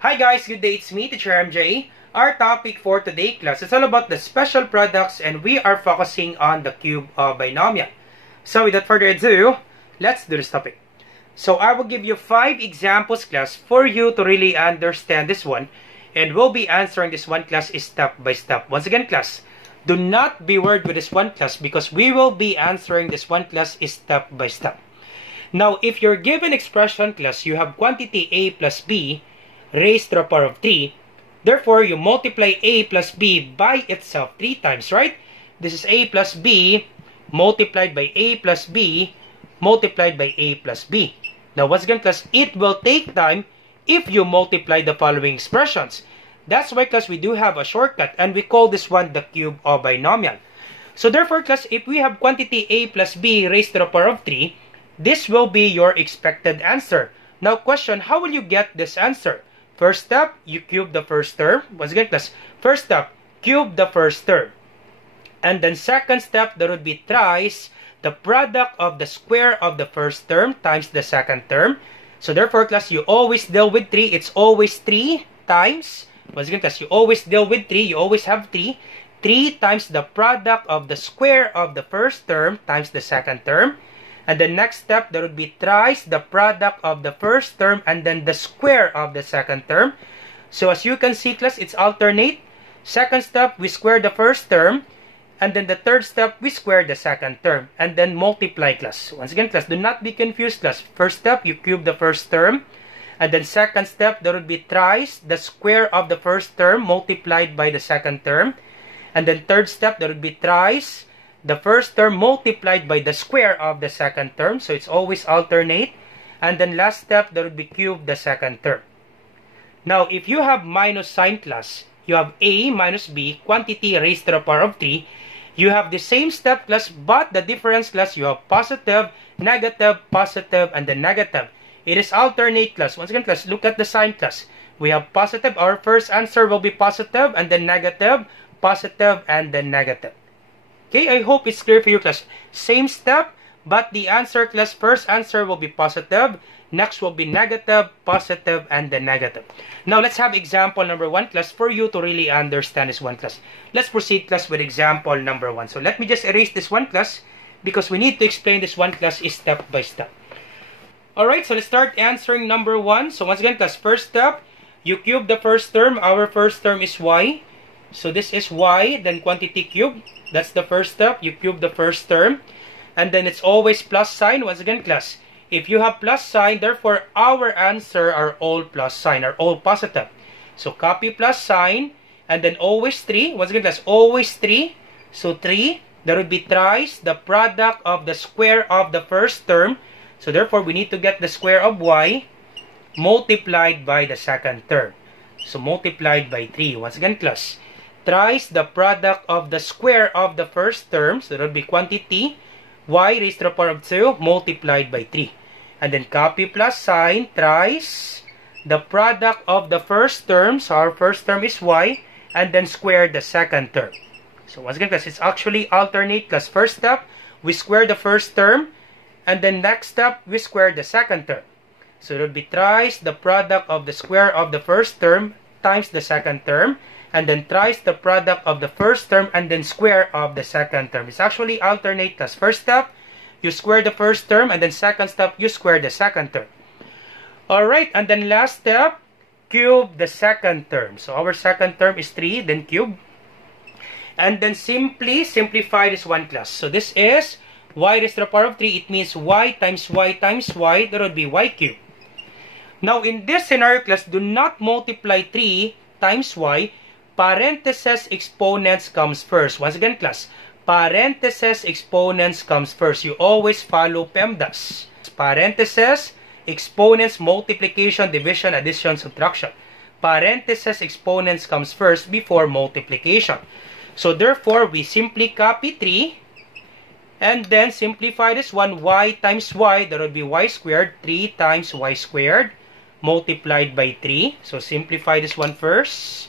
Hi guys, good day, it's me, Teacher MJ. Our topic for today class is all about the special products and we are focusing on the cube of binomial. So without further ado, let's do this topic. So I will give you 5 examples class for you to really understand this one, and we'll be answering this one class step by step. Once again class, do not be worried with this one class because we will be answering this one class step by step. Now if you're given expression class, you have quantity a plus b raised to the power of 3. Therefore, you multiply a plus b by itself 3 times, right? This is a plus b multiplied by a plus b multiplied by a plus b. Now, once again, class, it will take time if you multiply the following expressions. That's why, class, we do have a shortcut, and we call this one the cube of binomial. So, therefore, class, if we have quantity a plus b raised to the power of 3, this will be your expected answer. Now, question, how will you get this answer? First step, you cube the first term. Once again, class, first step, cube the first term. And then second step, that would be thrice the product of the square of the first term times the second term. So therefore, class, you always deal with 3. It's always 3 times. Once again, class, you always deal with 3. You always have 3. 3 times the product of the square of the first term times the second term. And the next step, that would be thrice the product of the first term and then the square of the second term. So as you can see, class, it's alternate. Second step, we square the first term. And then the third step, we square the second term. And then multiply, class. Once again, class, do not be confused, class. First step, you cube the first term. And then second step, there would be thrice the square of the first term multiplied by the second term. And then third step, there would be thrice the first term multiplied by the square of the second term. So it's always alternate. And then last step, there would be cube the second term. Now, if you have minus sign, class, you have a minus b, quantity raised to the power of 3. You have the same step, class, but the difference, class, you have positive, negative, positive, and then negative. It is alternate, class. Once again, class, look at the sign, class. We have positive. Our first answer will be positive, and then negative, positive, and then negative. Okay, I hope it's clear for you, class. Same step, but the answer, class, first answer will be positive. Next will be negative, positive, and then negative. Now, let's have example number 1, class, for you to really understand this one, class. Let's proceed, class, with example number 1. So, let me just erase this one, class, because we need to explain this one, class, step by step. Alright, so let's start answering number 1. So, once again, class, first step, you cube the first term. Our first term is y. So, this is y, then quantity cube. That's the first step. You cube the first term. And then it's always plus sign. Once again, class, if you have plus sign, therefore, our answer are all plus sign, are all positive. So, copy plus sign, and then always 3. Once again, class, always 3. So, 3, that would be thrice the product of the square of the first term. So, therefore, we need to get the square of y multiplied by the second term. So, multiplied by 3. Once again, class, thrice the product of the square of the first term. So, that would be quantity y raised to the power of 2 multiplied by 3. And then copy plus sign, thrice the product of the first term. So our first term is y, and then square the second term. So once again, class, it's actually alternate, class. First step, we square the first term, and then next step, we square the second term. So it would be thrice the product of the square of the first term times the second term, and then thrice the product of the first term and then square of the second term. It's actually alternate, class. First step, you square the first term, and then second step, you square the second term. Alright, and then last step, cube the second term. So our second term is 3, then cube. And then simply simplify this one, class. So this is y raised to the power of 3. It means y times y times y. That would be y cubed. Now in this scenario, class, do not multiply 3 times y. Parentheses exponents comes first. Once again, class, parentheses exponents comes first. You always follow PEMDAS. Parentheses, exponents, multiplication, division, addition, subtraction. Parentheses exponents comes first before multiplication. So therefore, we simply copy 3 and then simplify this one, y times y. That would be y squared. 3 times y squared multiplied by 3. So simplify this one first.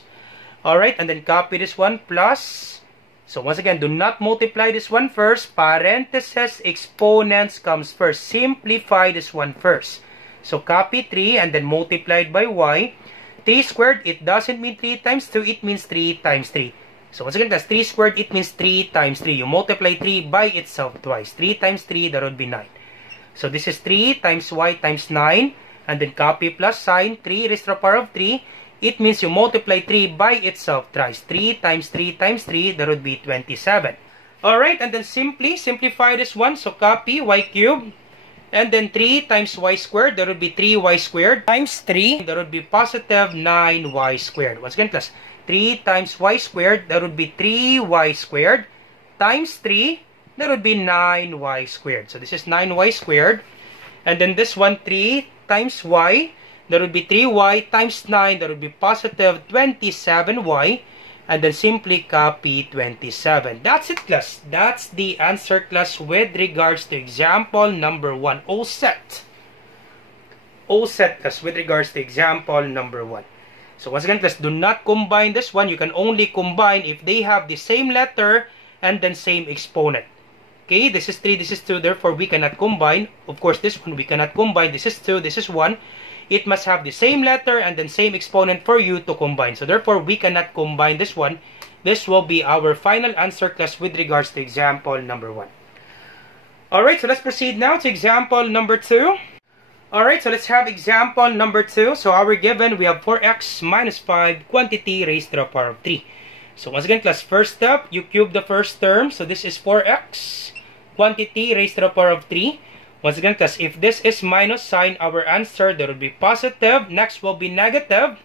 Alright, and then copy this one plus. So once again, do not multiply this one first. Parentheses exponents comes first. Simplify this one first. So copy 3 and then multiplied by y. 3 squared, it doesn't mean 3 times 2, it means 3 times 3. So once again, that's 3 squared, it means 3 times 3. You multiply 3 by itself twice. 3 times 3, that would be 9. So this is 3 times y times 9. And then copy plus sign, 3 raised to the power of 3. It means you multiply 3 by itself thrice. 3 times 3 times 3, that would be 27. Alright, and then simply simplify this one. So copy y cubed. And then 3 times y squared, that would be 3y squared. Times 3, that would be positive 9y squared. Once again, plus 3 times y squared, that would be 3y squared. Times 3, that would be 9y squared. So this is 9y squared. And then this one, 3 times y, that would be 3y times 9, that would be positive 27y. And then simply copy 27. That's it, class. That's the answer, class, with regards to example number 1. All set. All set, class, with regards to example number 1. So once again, class, do not combine this one. You can only combine if they have the same letter and then same exponent. Okay, this is 3, this is 2, therefore we cannot combine. Of course, this one we cannot combine. This is 2, this is 1. It must have the same letter and then same exponent for you to combine. So therefore, we cannot combine this one. This will be our final answer, class, with regards to example number 1. Alright, so let's proceed now to example number 2. Alright, so let's have example number 2. So our given, we have 4x minus 5 quantity raised to the power of 3. So once again, class, first step, you cube the first term. So this is 4x quantity raised to the power of 3. Once again, class, if this is minus sign, our answer, there will be positive. Next will be negative.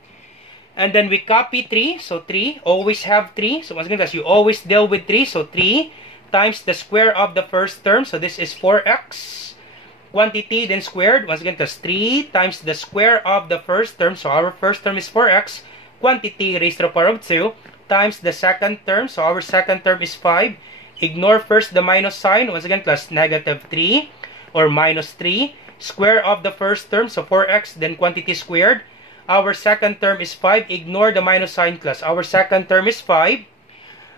And then we copy 3. So 3, always have 3. So once again, class, you always deal with 3. So 3 times the square of the first term. So this is 4x. Quantity, then squared. Once again, class, 3 times the square of the first term. So our first term is 4x. Quantity raised to the power of 2. Times the second term. So our second term is 5. Ignore first the minus sign. Once again, class, negative 3. Or minus 3, square of the first term, so 4x, then quantity squared. Our second term is 5. Ignore the minus sign, class. Our second term is 5.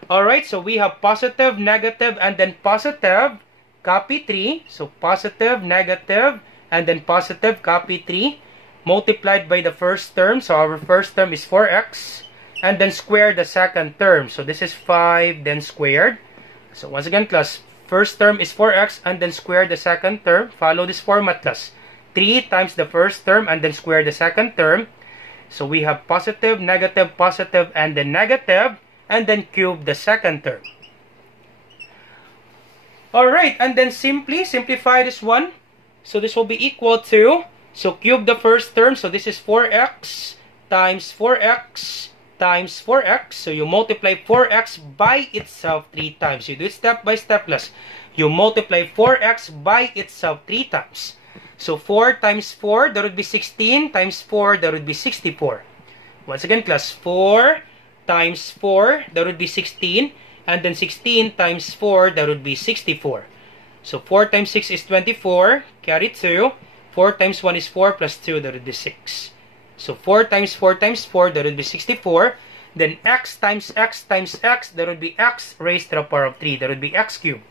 Alright, so we have positive, negative, and then positive. Copy 3. So positive, negative, and then positive. Copy 3. Multiplied by the first term. So our first term is 4x. And then square the second term. So this is 5, then squared. So once again, class, first term is 4x and then square the second term. Follow this format, class. 3 times the first term and then square the second term. So we have positive, positive, and then negative. And then cube the second term. Alright, and then simply simplify this one. So this will be equal to, so cube the first term. So this is 4x times 4x times 4x. So you multiply 4x by itself 3 times. You do it step by step, class. You multiply 4x by itself 3 times. So 4 times 4, that would be 16. Times 4, that would be 64. Once again, class, 4 times 4, that would be 16. And then 16 times 4, that would be 64. So 4 times 6 is 24. Carry 2. 4 times 1 is 4 plus 2, that would be 6. So 4 times 4 times 4, that would be 64. Then x times x times x, that would be x raised to the power of 3. That would be x cubed.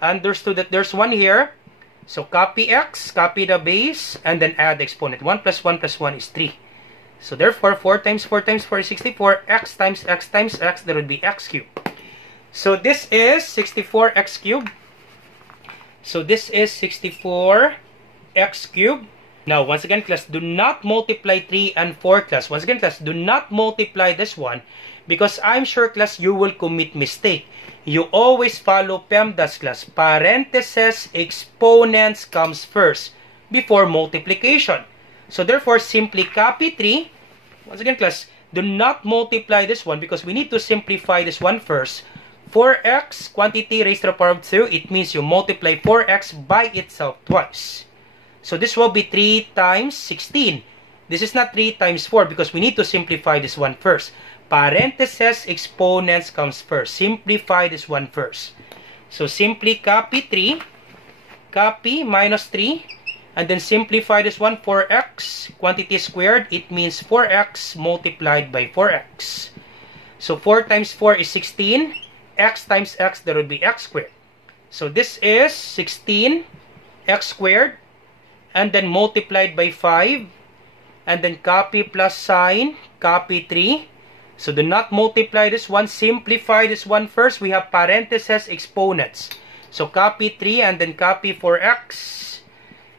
Understood that there's 1 here. So copy x, copy the base, and then add the exponent. 1 plus 1 plus 1 is 3. So therefore, 4 times 4 times 4 is 64. X times x times x, that would be x cubed. So this is 64x cubed. So this is 64x cubed. Now, once again, class, do not multiply 3 and 4, class. Once again, class, do not multiply this one because I'm sure, class, you will commit mistake. You always follow PEMDAS, class. Parentheses, exponents comes first before multiplication. So, therefore, simply copy 3. Once again, class, do not multiply this one because we need to simplify this one first. 4x, quantity raised to the power of 2, it means you multiply 4x by itself twice. So this will be 3 times 16. This is not 3 times 4 because we need to simplify this one first. Parentheses, exponents comes first. Simplify this one first. So simply copy 3. Copy minus 3. And then simplify this one. 4x, quantity squared. It means 4x multiplied by 4x. So 4 times 4 is 16. X times x, that would be x squared. So this is 16 x squared. And then multiplied by 5. And then copy plus sign. copy 3. So do not multiply this one. Simplify this one first. We have parentheses exponents. So copy 3 and then copy 4x.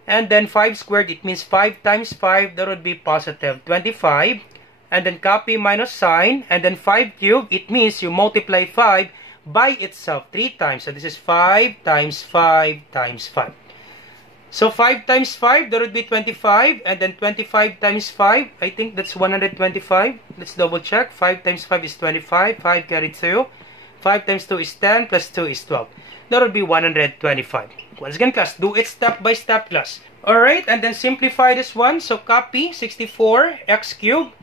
And then 5 squared, it means 5 times 5, that would be positive 25. And then copy minus sign. And then 5 cubed, it means you multiply 5 by itself 3 times. So this is 5 times 5 times 5. So 5 times 5, that would be 25. And then 25 times 5, I think that's 125. Let's double check. 5 times 5 is 25. 5 carry 2. 5 times 2 is 10. Plus 2 is 12. That would be 125. Once again, class, do it step by step, class. Alright, and then simplify this one. So copy 64x cubed.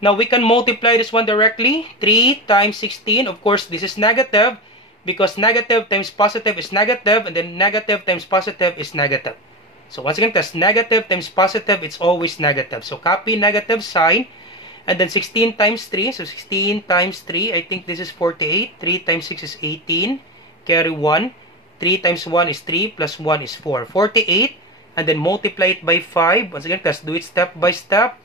Now we can multiply this one directly. 3 times 16. Of course, this is negative because negative times positive is negative, and then negative times positive is negative. So once again, class, negative times positive, it's always negative. So copy negative sign. And then 16 times 3. So 16 times 3, I think this is 48. 3 times 6 is 18. Carry 1. 3 times 1 is 3 plus 1 is 4. 48. And then multiply it by 5. Once again, let's do it step by step.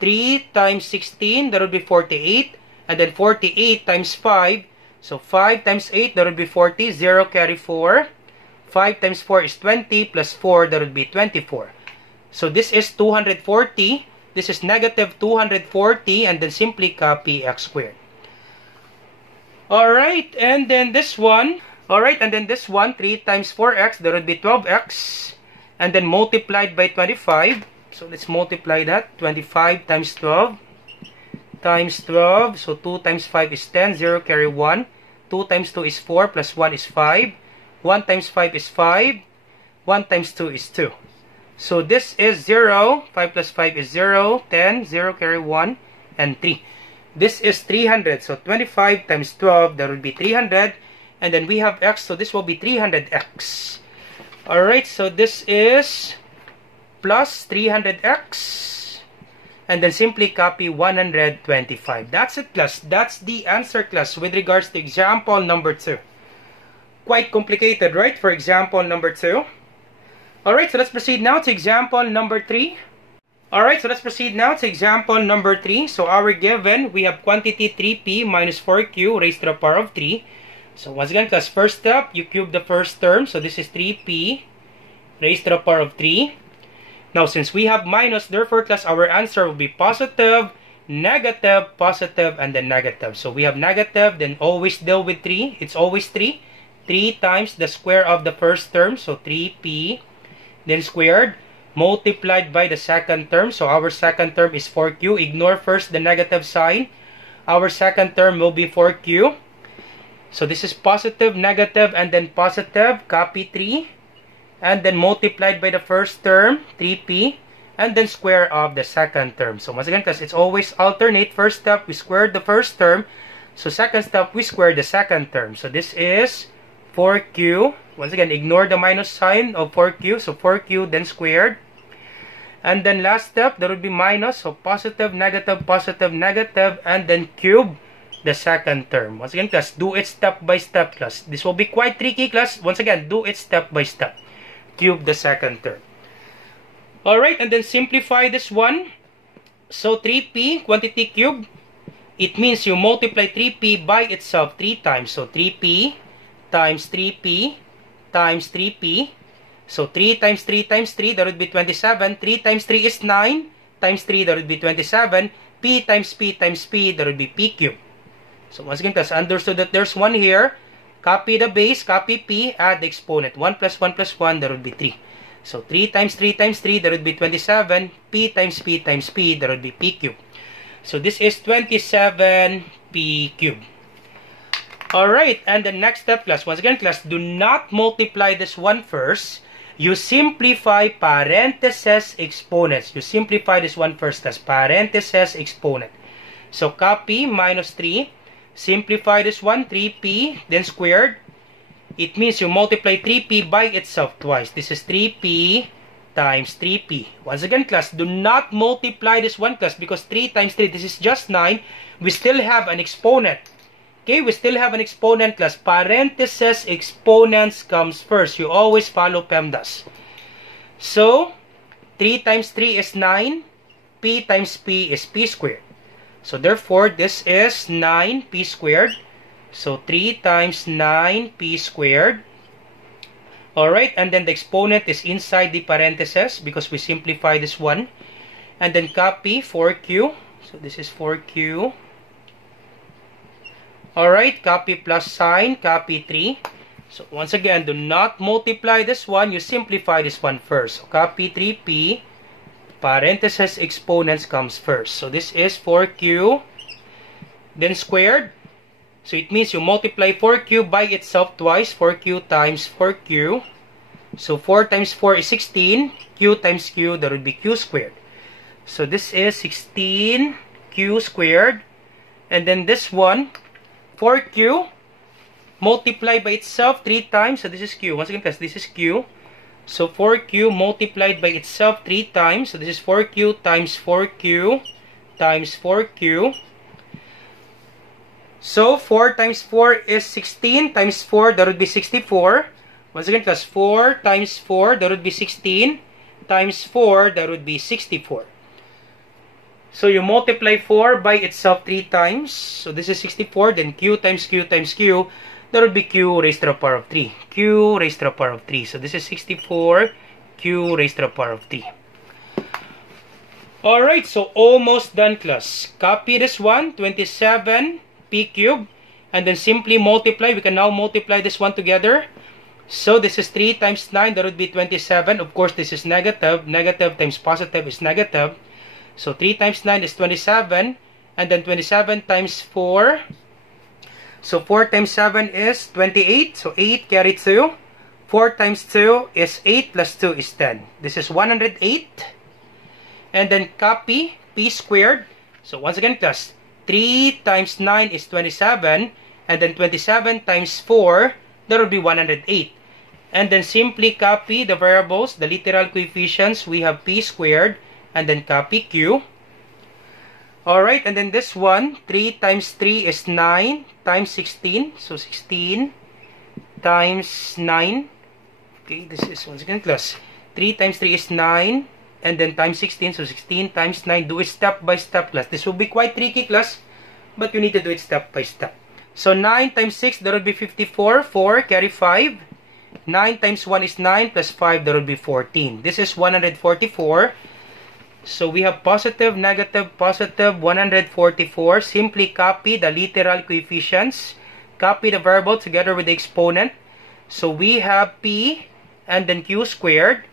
3 times 16, that would be 48. And then 48 times 5. So 5 times 8, that would be 40. 0 carry 4. 5 times 4 is 20 plus 4, that would be 24. So this is 240. This is negative 240. And then simply copy x squared. Alright, and then this one. Alright, and then this one, 3 times 4x, that would be 12x. And then multiplied by 25. So let's multiply that. 25 times 12 times 12. So 2 times 5 is 10. 0 carry 1. 2 times 2 is 4 plus 1 is 5. 1 times 5 is 5. 1 times 2 is 2. So this is 0. 5 plus 5 is 0. 10. 0 carry 1. And 3. This is 300. So 25 times 12, that would be 300. And then we have x, so this will be 300x. Alright, so this is plus 300x. And then simply copy 125. That's it, class. That's the answer, class, with regards to example number 2. Quite complicated, right? For example number 2. Alright, so let's proceed now to example number 3. Alright, so let's proceed now to example number 3. So our given, we have quantity 3p minus 4q raised to the power of 3. So once again, class, first step, you cube the first term. So this is 3p raised to the power of 3. Now, since we have minus, therefore, class, our answer will be positive, negative, positive, and then negative. So we have negative, then always deal with 3. It's always 3. 3 times the square of the first term. So 3p, then squared, multiplied by the second term. So our second term is 4q. Ignore first the negative sign. Our second term will be 4q. So this is positive, negative, and then positive. Copy 3. And then multiplied by the first term, 3p. And then square of the second term. So once again, because it's always alternate. First step, we squared the first term. So second step, we square the second term. So this is 4q. Once again, ignore the minus sign of 4q. So 4q, then squared. And then last step, that would be minus. So positive, negative, and then cube the second term. Once again, class, do it step by step, class. This will be quite tricky, class. Once again, do it step by step. Cube the second term. Alright, and then simplify this one. So 3p, quantity cube. It means you multiply 3p by itself 3 times. So 3p times 3p times 3p. So 3 times 3 times 3, that would be 27. 3 times 3 is 9. Times 3, that would be 27. P times p times p, that would be p cube. So once again, class, understood that there's 1 here. Copy the base, copy p, add the exponent. 1 plus 1 plus 1, that would be 3. So 3 times 3 times 3, that would be 27. P times p times p, that would be p cube. So this is 27p cube. Alright, and the next step, class. Once again, class, do not multiply this one first. You simplify parentheses exponents. You simplify this one first, class. Parentheses exponent. So copy minus 3. Simplify this one, 3p, then squared. It means you multiply 3p by itself twice. This is 3p times 3p. Once again, class, do not multiply this one, class, because 3 times 3, this is just 9. We still have an exponent. Okay, we still have an exponent, class. Parentheses exponents comes first. You always follow PEMDAS. So, 3 times 3 is 9. P times p is p squared. So therefore, this is 9p squared. So 3 times 9p squared. Alright, and then the exponent is inside the parentheses because we simplify this one. And then copy 4q. So this is 4q. Alright, copy plus sign, copy 3. So once again, do not multiply this one. You simplify this one first. So copy 3p. Parentheses exponents comes first. So this is 4q. Then squared. So it means you multiply 4q by itself twice. 4q times 4q. So 4 times 4 is 16. Q times q, that would be q squared. So this is 16q squared. And then this one, 4q, multiply by itself 3 times. So this is q. Once again, class, this is q. So 4q multiplied by itself 3 times. So this is 4q times 4q times 4q. So 4 times 4 is 16 times 4, that would be 64. Once again, class, 4 times 4, that would be 16 times 4, that would be 64. So you multiply 4 by itself 3 times. So this is 64. Then q times q times q. That would be q raised to the power of 3. Q raised to the power of 3. So this is 64. Q raised to the power of 3. Alright, so almost done, class. Copy this one, 27p cubed. And then simply multiply. We can now multiply this one together. So this is 3 times 9. That would be 27. Of course, this is negative. Negative times positive is negative. So 3 times 9 is 27. And then 27 times 4. So 4 times 7 is 28. So 8 carry 2. 4 times 2 is 8 plus 2 is 10. This is 108. And then copy p squared. So once again, class, 3 times 9 is 27. And then 27 times 4, that will be 108. And then simply copy the variables, the literal coefficients. We have p squared. And then copy q. Alright, and then this one, 3 times 3 is 9 times 16. So 16 times 9. Okay, this is once again, class. 3 times 3 is 9. And then times 16. So 16 times 9. Do it step by step, class. This will be quite tricky, class. But you need to do it step by step. So 9 times 6, that would be 54. 4, carry 5. 9 times 1 is 9 plus 5, that would be 14. This is 144. So we have positive, negative, positive, 144. Simply copy the literal coefficients. Copy the variable together with the exponent. So we have p and then q squared.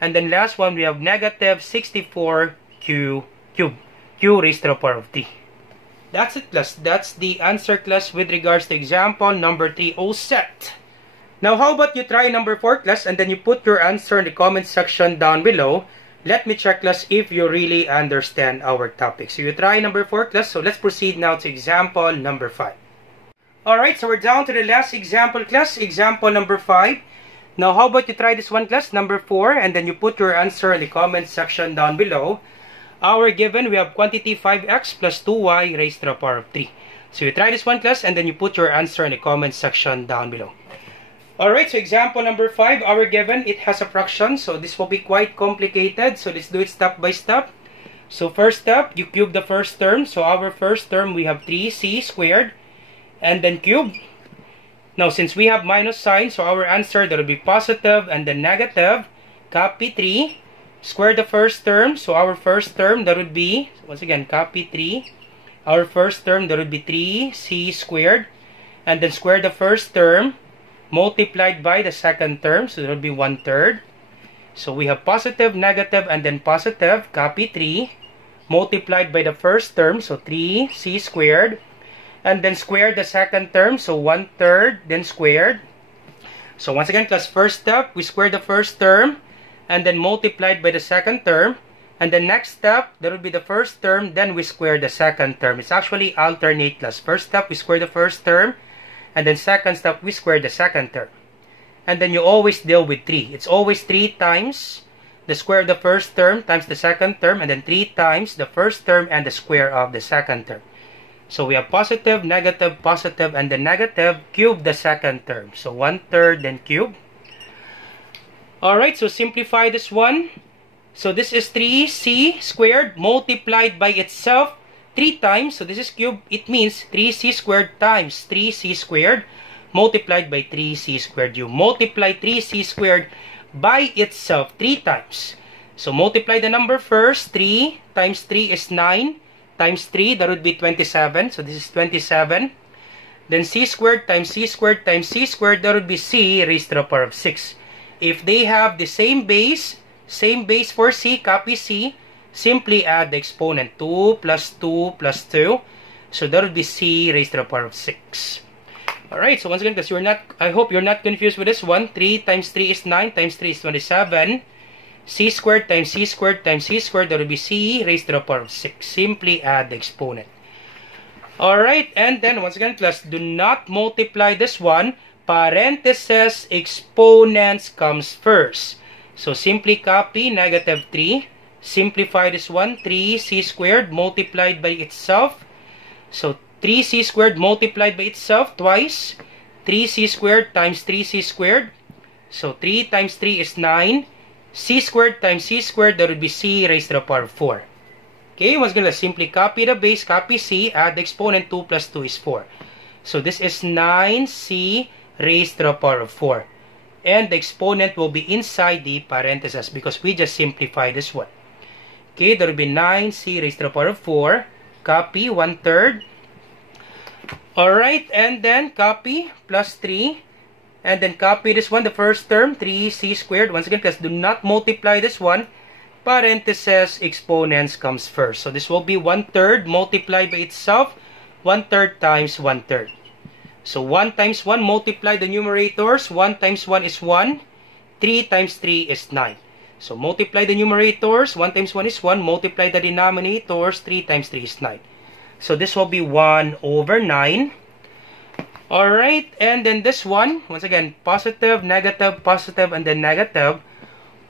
And then last one, we have negative 64q cubed. Q raised to the power of 3. That's it, class. That's the answer, class, with regards to example number 3 all set. Now, how about you try number 4, class, and then you put your answer in the comment section down below. Let me check, class, if you really understand our topic. So you try number 4, class. So let's proceed now to example number 5. Alright, so we're down to the last example, class. Example number 5. Now, how about you try this one, class, number 4, and then you put your answer in the comment section down below. Our given, we have quantity 5x plus 2y raised to the power of 3. So you try this one, class, and then you put your answer in the comment section down below. Alright, so example number 5, our given, it has a fraction. So this will be quite complicated. So let's do it step by step. So first step, you cube the first term. So our first term, we have 3c squared. And then cube. Now, since we have minus sign, so our answer, that will be positive and then negative. Copy 3. Square the first term. So our first term, that would be, once again, copy 3. Our first term, that would be 3c squared. And then square the first term. Multiplied by the second term, so that will be 1/3. So we have positive, negative, and then positive. Copy 3. Multiplied by the first term, so 3c squared. And then square the second term, so 1/3, then squared. So once again, class, first step, we square the first term, and then multiplied by the second term. And the next step, that would be the first term, then we square the second term. It's actually alternate, class. First step, we square the first term. And then second step, we square the second term. And then you always deal with 3. It's always 3 times the square of the first term times the second term. And then 3 times the first term and the square of the second term. So we have positive, positive, and then negative. Cube the second term. So 1/3, then cube. Alright, so simplify this one. So this is 3c squared multiplied by itself 3 times, so this is cube, it means 3c squared times 3c squared multiplied by 3c squared. You multiply 3c squared by itself 3 times. So multiply the number first. 3 times 3 is 9 times 3, that would be 27. So this is 27. Then c squared times c squared times c squared, that would be c raised to the power of 6. If they have the same base for c, copy c, simply add the exponent. 2 plus 2 plus 2. So that would be c raised to the power of 6. Alright, so once again, because I hope you're not confused with this one. 3 times 3 is 9 times 3 is 27. C squared times c squared times c squared, that would be c raised to the power of 6. Simply add the exponent. Alright, and then once again, class, do not multiply this one. Parentheses, exponents comes first. So simply copy negative 3. Simplify this one. 3c squared multiplied by itself. So 3c squared multiplied by itself twice. 3c squared times 3c squared. So 3 times 3 is 9. C squared times c squared, that would be c raised to the power of 4. Okay, once again, let's simply copy the base, copy c, add the exponent. 2 plus 2 is 4. So this is 9c raised to the power of 4. And the exponent will be inside the parentheses because we just simplified this one. Okay, that will be 9c raised to the power of 4. Copy 1/3. Alright, and then copy plus 3. And then copy this one, the first term, 3c squared. Once again, because do not multiply this one. Parentheses, exponents comes first. So this will be 1/3 multiplied by itself. 1/3 times 1/3. So 1 times 1, multiply the numerators. 1 times 1 is 1. 3 times 3 is 9. So multiply the numerators. 1 times 1 is 1. Multiply the denominators. 3 times 3 is 9. So this will be 1 over 9. Alright, and then this one, once again, positive, positive, and then negative.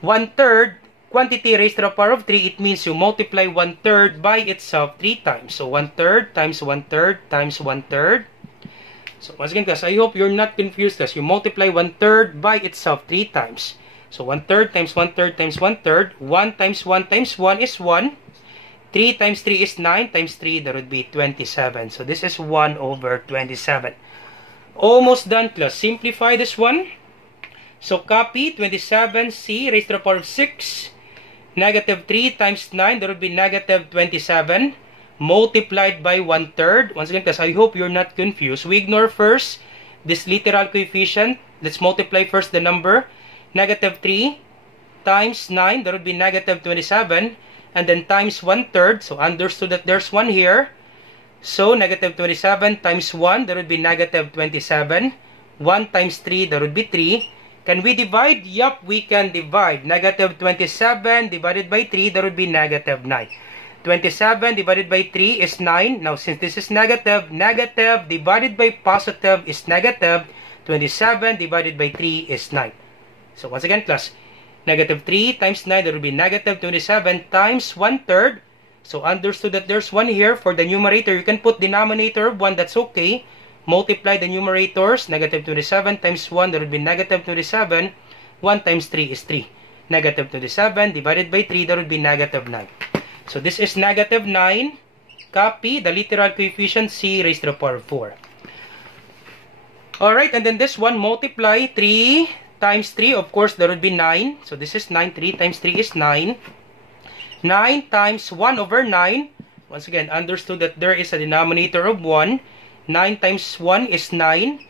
1/3, quantity raised to the power of 3, it means you multiply 1/3 by itself 3 times. So 1/3 times 1/3 times 1/3. So once again, guys, I hope you're not confused, guys. You multiply 1/3 by itself 3 times. So 1/3 times 1/3 times 1/3. 1 times 1 times 1 is 1. 3 times 3 is 9 times 3, that would be 27. So this is 1 over 27. Almost done, class. Simplify this one. So copy 27c raised to the power of 6. Negative 3 times 9, that would be negative 27. Multiplied by 1/3. Once again, class, I hope you're not confused. We ignore first this literal coefficient. Let's multiply first the number. Negative 3 times 9, that would be negative 27. And then times 1/3. So understood that there's 1 here. So, negative 27 times 1, that would be negative 27. 1 times 3, that would be 3. Can we divide? Yup, we can divide. Negative 27 divided by 3, that would be negative 9. 27 divided by 3 is 9. Now, since this is negative, negative divided by positive is negative. 27 divided by 3 is 9. So, once again, class, negative 3 times 9, that would be negative 27 times 1/3. So, understood that there's 1 here. For the numerator, you can put denominator of 1. That's okay. Multiply the numerators. Negative 27 times 1, that would be negative 27. 1 times 3 is 3. Negative 27 divided by 3, that would be negative 9. So, this is negative 9. Copy the literal coefficient c raised to the power of 4. Alright, and then this one, multiply 3 times 3. Of course, that would be 9. So, this is 9. 3 times 3 is 9. 9 times 1 over 9. Once again, understood that there is a denominator of 1. 9 times 1 is 9.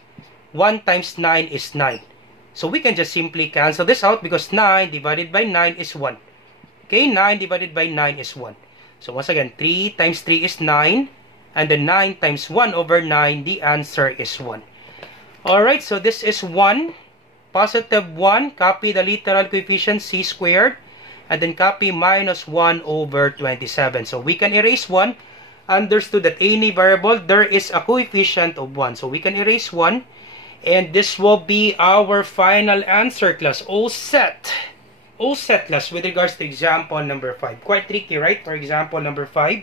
1 times 9 is 9. So we can just simply cancel this out because 9 divided by 9 is 1. Okay, 9 divided by 9 is 1. So once again, 3 times 3 is 9. And then 9 times 1 over 9, the answer is 1. Alright, so this is 1. Positive 1. Copy the literal coefficient c squared. And then copy minus 1 over 27. So we can erase 1. Understood that any variable, there is a coefficient of 1. So we can erase 1. And this will be our final answer, class. All set. All set, class, with regards to example number 5. Quite tricky, right? For example number 5.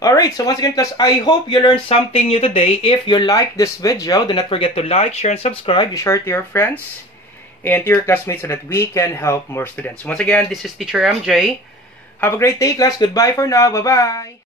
Alright, so once again, class, I hope you learned something new today. If you like this video, do not forget to like, share, and subscribe. You share it to your friends and to your classmates so that we can help more students. Once again, this is Teacher MJ. Have a great day, class. Goodbye for now. Bye-bye.